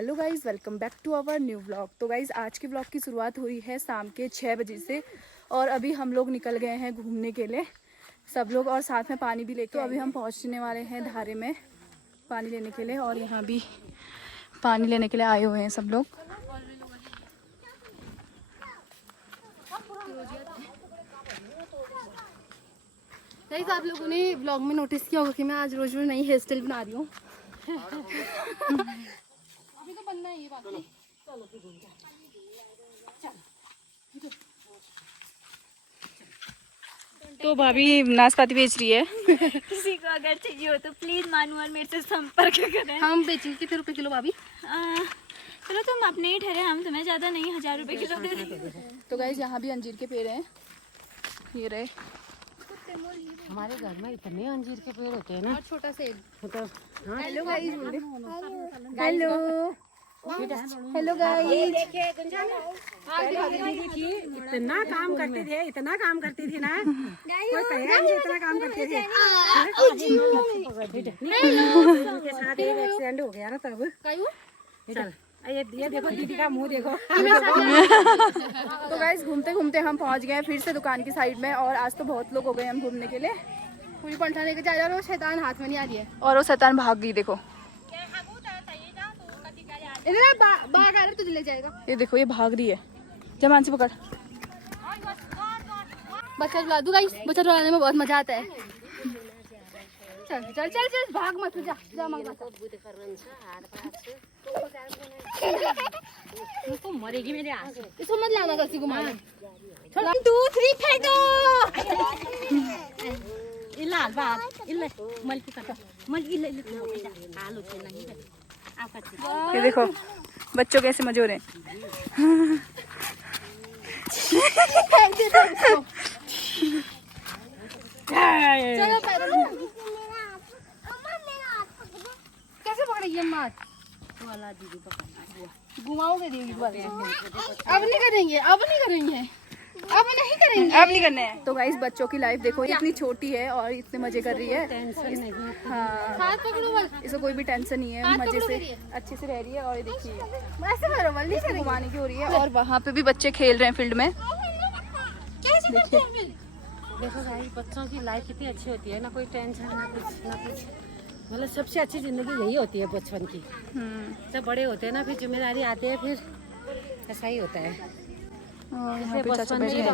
Hello guys, welcome back to our new vlog. तो guys आज के व्लॉग की शुरुआत हुई है शाम के 6 बजे से और अभी हम लोग निकल गए हैं घूमने के लिए सब लोग, और साथ में पानी भी लेके। तो अभी हम पहुंचने वाले हैं धारे में पानी लेने के लिए, और यहाँ भी पानी लेने के लिए आए हुए हैं सब लोग। गाइस आप लोगों ने व्लॉग में नोटिस किया होगा कि मैं आज रोज रोज नई हेयर स्टाइल बना रही हूँ। अभी तो बनना है ये बात नहीं। तो भाभी नाशपाती बेच रही है। किसी को अगर चाहिए हो तो प्लीज मानू और मेरे से संपर्क करें। हम बेचेंगे कितने रुपए किलो भाभी? चलो तुम अपने ही ठहरे, हम तुम्हें ज्यादा नहीं 1000 रुपए किलो दे देंगे। तो गाइज़ यहाँ भी अंजीर के पेड़ हैं, ये रहे। हमारे घर में इतने अंजीर के पेड़ होते हैं ना। और छोटा सेब। Hello guys, hello hello guys. इतना काम करते थे, इतना काम करती थी ना, कोई कहेगा मुझे इतना काम करते थे। उनके साथ एक एक्सीडेंट हो गया ना तब। चल ये देखो दीदी का मुंह देखो। तो गाइस घूमते घूमते हम पहुंच गए फिर से दुकान की साइड में, और आज तो बहुत लोग हो गए हम घूमने के लिए। पूरी पंठा लेके जा रहा है और शैतान हाथ में नहीं आ रही है। और वो शैतान भाग गई, देखो इधर बाहर आ रहा है, तुझे ले जाएगा। ये देखो, ये भाग रही है। जमान से पकड़। बच्चा चला दूं गाइस, बच्चा चलाने में बहुत मजा आता है। चल चल चल चल भाग मत, जा जा मांग मत। तो मरेगी मेरे हाथ से। इसको मत लाना गलती को मारने। 1 2 3 फेंक दो। इलाल बात इल्ले मल्टी का मल इल्ले आलू के नहीं है आपका। ये देखो बच्चों कैसे मजे हो रहे हैं। चलो पैरों में। कैसे पकड़ेगी मार वाला दीदी पकड़ना घुमाओगे दीदी वाले। अब नहीं करेंगे, अब नहीं करेंगे, अब नहीं करेंगे, अब नहीं करने हैं। तो गाइस बच्चों की लाइफ देखो, इतनी छोटी है और इतने मजे कर रही है। टेंशन नहीं है। हाँ, हाथ पकड़ो बस। इसको कोई भी टेंशन नहीं है, हाथ मजे पकड़ो से मेरी। अच्छे से रह रही है। और ये देखिए ऐसे मारो बल्ली से घुमाने की हो रही है, और वहाँ पे भी बच्चे खेल रहे हैं फील्ड में। देखो भाई बच्चों की लाइफ कितनी अच्छी होती है ना, कोई टेंशन ना कुछ। मतलब सबसे अच्छी जिंदगी यही होती है बचपन की। जब बड़े होते हैं ना फिर जिम्मेदारी आती है, फिर ऐसा ही होता है। और यहाँ पे चाचा बैठे हैं।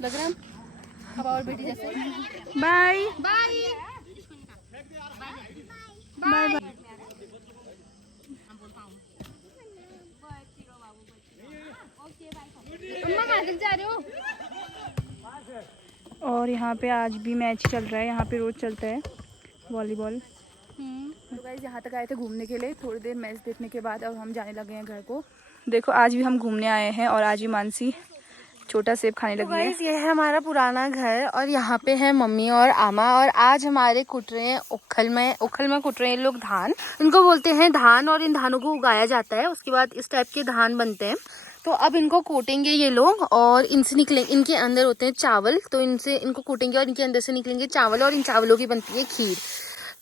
लग रहा है अब और बेटी जैसे। Bye bye bye. अम्मा कहाँ तक जा रहे हो? और यहाँ पे आज भी मैच चल रहा है, यहाँ पे रोज चलता है वॉलीबॉल। तो गाइस यहाँ तक आए थे घूमने के लिए, थोड़ी देर मैच देखने के बाद अब हम जाने लगे हैं घर को। देखो आज भी हम घूमने आए हैं, और आज भी मानसी छोटा सेब खाने लगी है। ये है हमारा पुराना घर, और यहाँ पे है मम्मी और आमा, और आज हमारे कुट रहे हैं उखल में कुट रहे हैं लोग धान। इनको बोलते हैं धान, और इन धानों को उगाया जाता है, उसके बाद इस टाइप के धान बनते हैं। तो अब इनको कूटेंगे ये लोग, और इनसे निकले, इनके अंदर होते हैं चावल, तो इनको कूटेंगे और इनके अंदर से निकलेंगे चावल, और इन चावलों की बनती है खीर।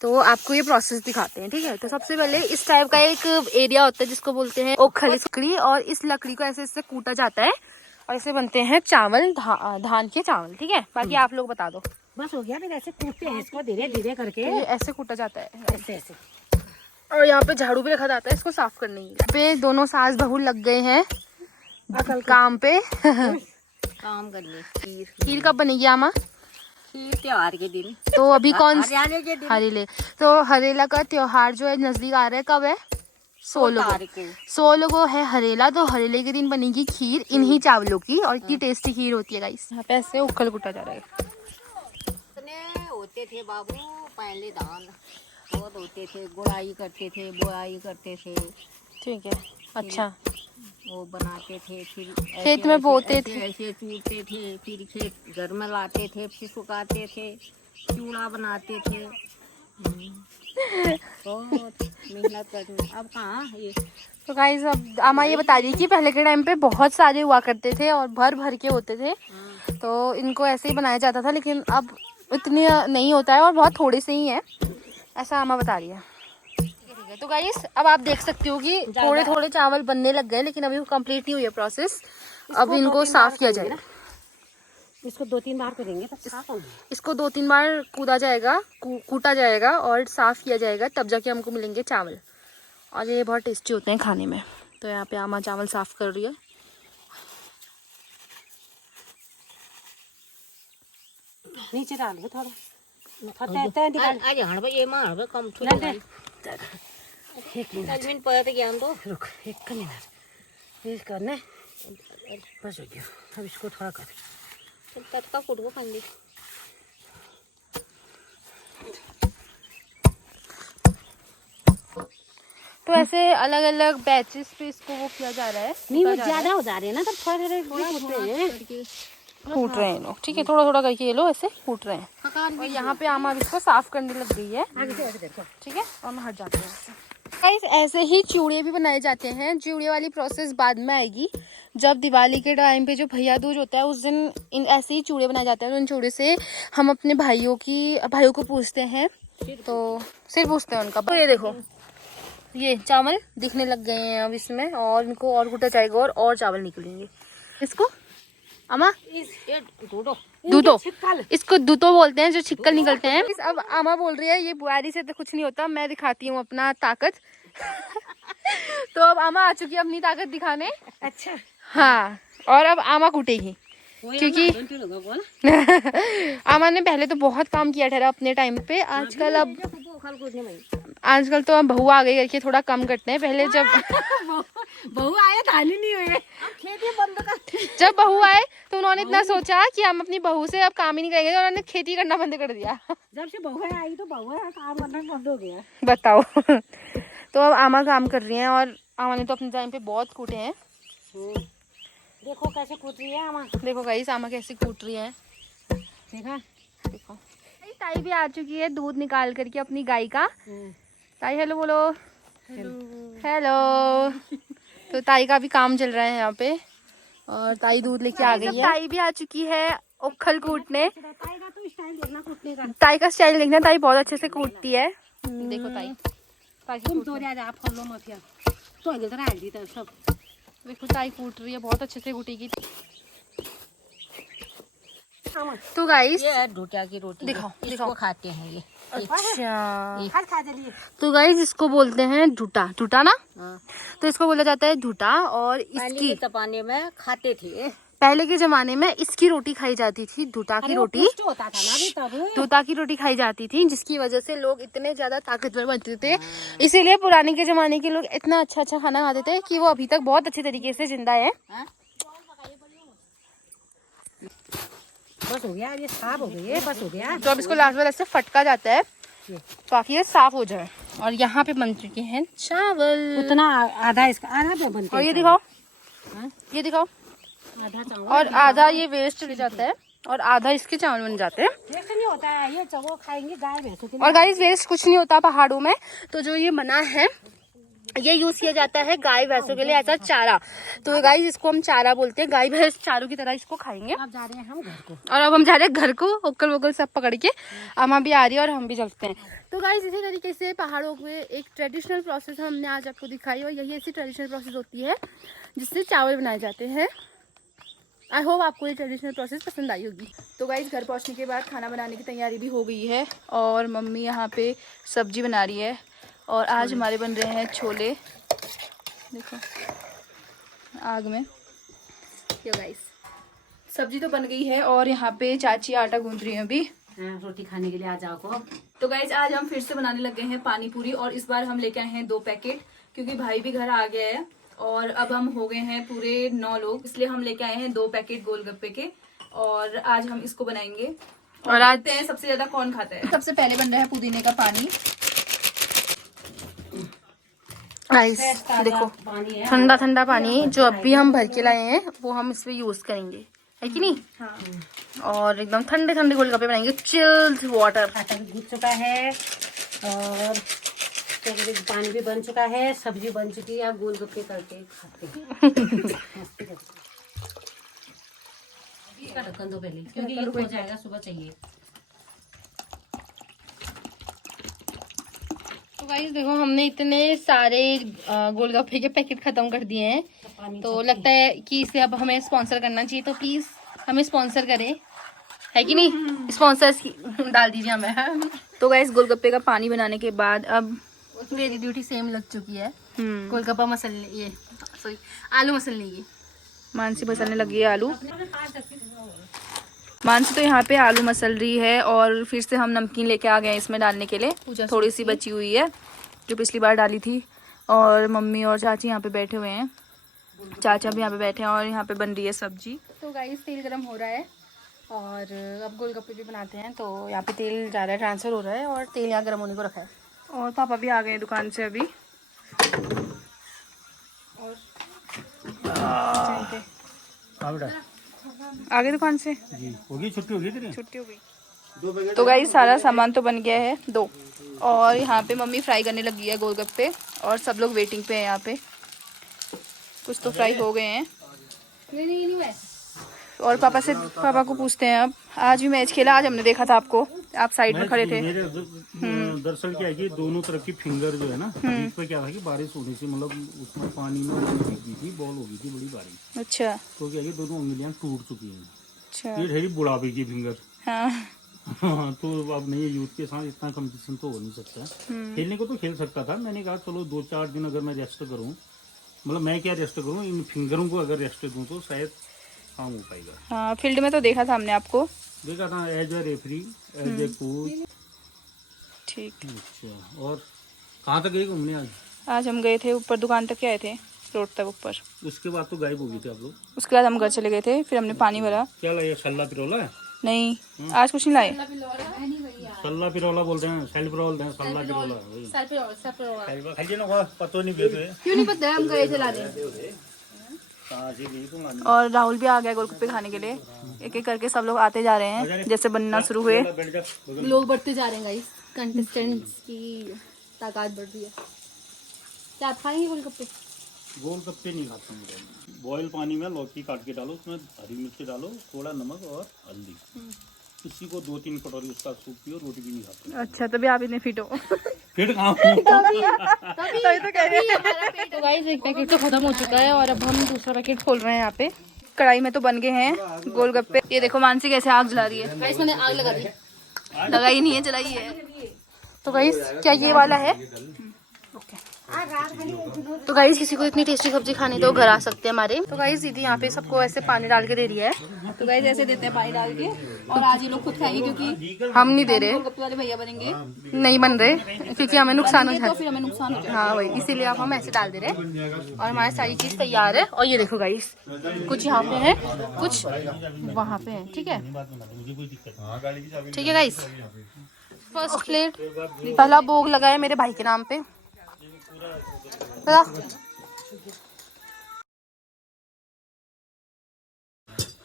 तो आपको ये प्रोसेस दिखाते हैं, ठीक है। तो सबसे पहले इस टाइप का एक एरिया होता है जिसको बोलते हैं ओखल लकड़ी, और इस लकड़ी को ऐसे इससे कूटा जाता है, और ऐसे बनते हैं चावल, धान के चावल, ठीक है। बाकी आप लोग बता दो। बस हो गया, फिर ऐसे कूटते हैं इसको धीरे धीरे करके, ये ऐसे कूटा जाता है ऐसे। और यहाँ पे झाड़ू भी रखा जाता है इसको साफ करने के लिए। पे दोनों सास बहू लग गए हैं काम पे। काम करने। खीर कब बनेगी आमा? खीर त्योहार के दिन। तो अभी कौन हरियाले के दिन। हरेले, तो हरेला का त्योहार जो है नजदीक आ रहा है, कब है? 16 को है हरेला। तो हरेले के दिन बनेगी खीर इन्हीं चावलों की, और इतनी टेस्टी खीर होती है गाइस। यहाँ पे ऐसे उखल कुटा जा रहा है। होते थे बाबू पहले धान बहुत होते थे, गुड़ाई करते थे, बुआई करते थे, ठीक है, अच्छा। वो बनाते थे, फिर खेत में बोते थे, ऐसे चूरते थे, फिर खेत घर में लाते थे, फिर सुखाते थे, चूड़ा बनाते थे। बहुत मेहनत करनी, अब कहाँ ये। तो गाइस अब आमा ये बता रही कि पहले के टाइम पे बहुत सारे हुआ करते थे और भर भर के होते थे, तो इनको ऐसे ही बनाया जाता था, लेकिन अब इतने नहीं होता है और बहुत थोड़े से ही है, ऐसा आमा बता रही है। जाएगा। तो गाइस अब आप देख सकते हो कि थोड़े थोड़े चावल बनने लग गए, लेकिन अभी वो कंप्लीट नहीं हुई है प्रोसेस। अब इनको साफ किया जाएगा। इसको 2-3 बार करेंगे तब साफ होंगे। इसको 2-3 बार कूदा जाएगा, कूटा जाएगा और साफ किया जाएगा, तब जाके हमको मिलेंगे चावल। और ये बहुत टेस्टी होते हैं खाने में। तो यहाँ पे आमा चावल साफ कर रही है। नीचे डाल दो थोड़ा आज हड़बे ये मां हड़बे कम थोड़ा एक मिनट पर ज्ञान दो रुक एक मिनट ये करने बस हो गया। अब इसको थोड़ा कर तत्का कुट को खांदी। तो ऐसे अलग अलग बैचेस पे इसको वो किया जा रहा है। नहीं वो ज्यादा हो जा रहे हैं ना, तब थोड़ा कूट रहे हैं लोग। ठीक है, थोड़ा थोड़ा करके ये लोग ऐसे कूट रहे हैं। और यहाँ पे आमा इसको साफ करने लग गई है। ठीक है, और हम हट जाते हैं। गाइस ऐसे ही चूड़े भी बनाए जाते हैं। चूड़े वाली प्रोसेस बाद में आएगी। जब दिवाली के टाइम पे जो भैया दूज होता है उस दिन इन ऐसे ही चूड़े बनाए जाते हैं। उन चूड़े से हम अपने भाइयों को पूछते हैं, तो सिर पूछते हैं उनका। तो ये देखो, ये चावल दिखने लग गए हैं अब इसमें, और इनको और कूटा जाएगा और चावल निकलेंगे। इसको अमा दूधो, इसको दूधो बोलते हैं, जो छिक्कल निकलते हैं। अब अमा बोल रही है ये बुआरी से तो कुछ नहीं होता, मैं दिखाती हूँ अपना ताकत। तो अब अमा आ चुकी है अपनी ताकत दिखाने। अच्छा हाँ, और अब आमा कूटेगी, क्योंकि आमा ने पहले तो बहुत काम किया ठहरा अपने टाइम पे। आजकल तो हम बहू आ गई करके थोड़ा कम करते हैं। पहले जब बहू आया थाली नहीं हुई खेती बंद कर। जब बहू आए तो उन्होंने इतना सोचा कि हम अपनी बहू से अब काम ही नहीं करेंगे, तो उन्होंने खेती करना बंद कर दिया। जब से बहू आई तो बहू काम करना बंद हो गया। बताओ। तो अब आमा काम कर रही हैं, और आमा ने तो अपने टाइम पे बहुत कूटे हैं। देखो कैसे कूट रही है आमा। देखो गाइस आमा कैसे कूट रही है। देखा देखो ताई भी आ चुकी है दूध निकाल करके अपनी गाय का। ताई हेलो बोलो। हेलो। तो ताई का भी काम चल रहा है यहाँ पे, और ताई दूध लेके आ गई है। ताई भी आ चुकी है उखल कूटने। ताई का तो स्टाइल देखना कूटने का। ताई का स्टाइल देखना, ताई बहुत अच्छे से कूटती है। देखो ताई तुम तो आप फॉलो माफिया तो आगे तरह आई थी सब। देखो ताई कूट रही है, बहुत अच्छे से कूटेगी। तो गाइस ये ढोटिया की रोटी दिखाओ, इसको दिखाओ। खाते हैं ये। अच्छा, खा चलिए। तो गाइस इसको बोलते हैं ढूटा। ढूटा ना, हाँ। तो इसको बोला जाता है ढूटा। और पहले इसकी के जमाने में खाते थे। पहले के जमाने में इसकी रोटी खाई जाती थी, ढूटा की रोटी। होता था ना भी तब। ढूटा की रोटी खाई जाती थी, जिसकी वजह से लोग इतने ज्यादा ताकतवर बनते थे। इसीलिए पुराने के जमाने के लोग इतना अच्छा अच्छा खाना खाते थे कि वो अभी तक बहुत अच्छे तरीके से जिंदा है। बस हो गया, ये साफ हो गई है, बस हो गया। तो अब इसको लास्ट में ऐसे फटका जाता है ताकि ये साफ हो जाए। और यहाँ पे बन चुके हैं चावल। उतना आधा इसका आधा पे बनता और है। ये दिखाओ, ये दिखाओ। आधा चावल और आधा ये वेस्ट चले जाता है, और आधा इसके चावल बन जाते हैं। वेस्ट नहीं होता है, ये चावल खाएंगे गाय भैंसों के लिए। और गाइस वेस्ट कुछ नहीं होता पहाड़ों में। तो जो ये बना है ये यूज किया जाता है गाय भैंसों के लिए ऐसा चारा। तो गाइस इसको हम चारा बोलते हैं, गाय भैंस चारों की तरह इसको खाएंगे। अब जा रहे हैं हम घर को। और अब हम जा रहे हैं घर को, ओकल वोकल सब पकड़ के। अम्मा भी आ रही है और हम भी चलते हैं। तो गाइस इसी तरीके से पहाड़ों में एक ट्रेडिशनल प्रोसेस हमने आज आपको दिखाई, और यही ऐसी ट्रेडिशनल प्रोसेस होती है जिससे चावल बनाए जाते हैं। आई होप आपको ये ट्रेडिशनल प्रोसेस पसंद आई होगी। तो गाइस घर पहुंचने के बाद खाना बनाने की तैयारी भी हो गई है, और मम्मी यहाँ पे सब्जी बना रही है। और आज हमारे बन रहे हैं छोले, देखो आग में। ये गाइस सब्जी तो बन गई है, और यहाँ पे चाची आटा गूंथ रही है अभी रोटी खाने के लिए। आ जाओ को। तो गाइज आज हम फिर से बनाने लग गए हैं पानी पूरी, और इस बार हम लेके आए हैं 2 पैकेट, क्योंकि भाई भी घर आ गया है। और अब हम हो गए हैं पूरे 9 लोग, इसलिए हम लेके आए हैं 2 पैकेट गोलगप्पे के, और आज हम इसको बनाएंगे। और आज देखते हैं सबसे ज्यादा कौन खाता है। सबसे पहले बन रहा है पुदीने का पानी। गाइस देखो ठंडा ठंडा पानी जो अभी हम भर के लाए हैं वो हम इसमें यूज करेंगे, है कि नहीं? हाँ। और एकदम ठंडे ठंडे गोलगप्पे बनाएंगे, चिल्ड वाटर। आटा भी गूंथ चुका है, और पानी भी बन चुका है, सब्जी बन चुकी है। अब गोलगप्पे करके खाते हैं। इसका ढक्कन दो पहले, क्योंकि ये हो जाएगा, सुबह चाहिए। तो गाइस देखो, हमने इतने सारे गोलगप्पे के पैकेट खत्म कर दिए हैं, तो लगता है कि इसे अब हमें स्पॉन्सर करना चाहिए, तो प्लीज हमें स्पॉन्सर करें, है कि नहीं? स्पॉन्सर डाल दीजिए हमें। तो गाइस गोलगप्पे का पानी बनाने के बाद अब मेरी ड्यूटी सेम लग चुकी है। गोलगप्पा मसलने, ये सॉरी आलू मसलने की। मानसी मसलने लगी है आलू। मानसी तो यहाँ पे आलू मसल रही है और फिर से हम नमकीन लेके आ गए हैं इसमें डालने के लिए। थोड़ी सी बची हुई है जो पिछली बार डाली थी। और मम्मी और चाची यहाँ पे बैठे हुए हैं, चाचा भी यहाँ पे बैठे हैं और यहाँ पे बन रही है सब्जी। तो गाइस तेल गरम हो रहा है और अब गोलगप्पे भी बनाते हैं, तो यहाँ पे तेल जा रहा है, ट्रांसफर हो रहा है और तेल यहाँ गरम होने को रखा है। और पापा भी आ गए हैं दुकान से अभी। आ गए दुकान से जी, होगी छुट्टी होगी तेरी? छुट्टी हो गई। तो गाइस सारा सामान तो बन गया है 2, और यहाँ पे मम्मी फ्राई करने लगी है गोलगप्पे और सब लोग वेटिंग पे हैं यहाँ पे। कुछ तो फ्राई हो गए हैं। नहीं और पापा को पूछते हैं अब, आज भी मैच खेला? आज हमने देखा था आपको, आप साइड में खड़े थे। मेरे दरअसल क्या है कि दोनों तरफ की फिंगर जो है ना, बीच पे क्या था कि बारिश होने से मतलब उसमें पानी में भीग गई थी, बॉल हो गई थी बड़ी बारिश। अच्छा तो क्या है कि दोनों उंगलियां टूट चुकी हैं। अच्छा। ये ढेरी बुढ़ापे की फिंगर। हाँ हाँ, तो अब नहीं, यूथ के साथ इतना कंपटीशन तो हो नहीं सकता। खेलने को तो खेल सकता था, मैंने कहा चलो 2-4 दिन अगर मैं रेस्ट करूँ, मतलब मैं क्या रेस्ट करूँ, इन फिंगरों को अगर रेस्ट दूँ तो शायद काम हो पाएगा। हाँ, फील्ड में तो देखा था हमने आपको। देखा था as a referee, as a coach. ठीक। अच्छा, और कहाँ तक गए घूमने आज? आज हम गए थे ऊपर, दुकान तक के आए थे, रोड तक ऊपर। उसके बाद तो गायब हो गए थे आप लोग। उसके बाद हम घर चले गए थे, फिर हमने पानी भरा। क्या लाया? सल्ला पिरोला है? नहीं, आज कुछ नहीं लाए। सल्ला पिरोला बोलते हैं, सेल पिरोल हैं, सल्ला पिरोला खाइए ना, पतो नहीं देते। क्यों नहीं पता है, हम गए थे लाने। और राहुल भी आ गया गोलगप्पे खाने के लिए। एक एक करके सब लोग आते जा रहे हैं, जैसे बनना शुरू हुए। लोग बढ़ते जा रहे हैं गाइस, कंटेस्टेंट्स की ताकत बढ़ रही है। क्या आप खाएंगे गोलगप्पे? गोलगप्पे नहीं खाते हैं। बॉयल पानी में लौकी काट के डालो, उसमें हरी मिर्च डालो, थोड़ा नमक और हल्दी। किसी को 2-3 कटोरी उसका सूप पियो, रोटी भी नहीं खाते। अच्छा, तभी आप इतने फिट हो। फिर कहाँ? तो गाइस एक पैकेट तो खत्म हो चुका है और अब हम दूसरा पैकेट खोल रहे हैं यहाँ पे। कढ़ाई में तो बन गए हैं गोलगप्पे। ये देखो मानसी कैसे आग जला रही है। गाइस मैंने आग लगा दी। लगाई नहीं है, जलाई है। तो गाइस क्या ये वाला है? तो गाइस किसी को इतनी टेस्टी सब्जी खानी तो घर आ सकते हैं हमारे। तो गाइस दीदी यहाँ पे सबको ऐसे पानी डाल के दे रही है। तो गाइस ऐसे देते हैं पानी डाल के, और आज ये लोग खुद खाएंगे क्योंकि हम नहीं दे रहे, गोलगप्पे वाले भैया बनेंगे। नहीं बन रहे क्योंकि हमें नुकसान हो तो जाए। फिर हमें नुकसान हो जाएगा। हाँ वही, इसीलिए आप हम ऐसे डाल दे रहे हैं और हमारी सारी चीज तैयार है। और ये देखो गाइस, कुछ यहाँ पे है, कुछ वहाँ पे है। ठीक है, ठीक है गाइस। फर्स्ट प्लेट, पहला भोग लगा है मेरे भाई के नाम पे।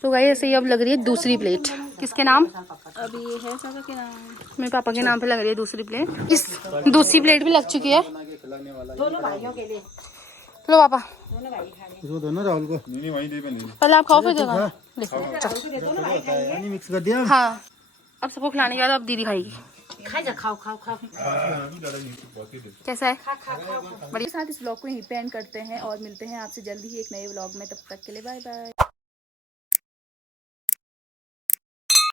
तो गाइस ऐसे ही अब लग रही है दूसरी प्लेट। किसके नाम? अभी ये है चाचा के नाम, मेरे पापा के नाम पे लग रही है दूसरी प्लेट। इस दूसरी प्लेट भी लग चुकी है दोनों भाइयों के लिए। चलो पापा, इसको दो ना राहुल को। नहीं वहीं दे, पहले आप खाओ फिर देना। मिक्स कर दिया। हाँ, अब सबको खिलाने के बाद अब दीदी खाएगी। खा जा, खाओ खाओ खाओ। कैसा है? बड़ी साथ इस व्लॉग को यहीं पे एंड करते हैं और मिलते हैं आपसे जल्दी ही एक नए व्लॉग में। तब तक के लिए बाय बाय।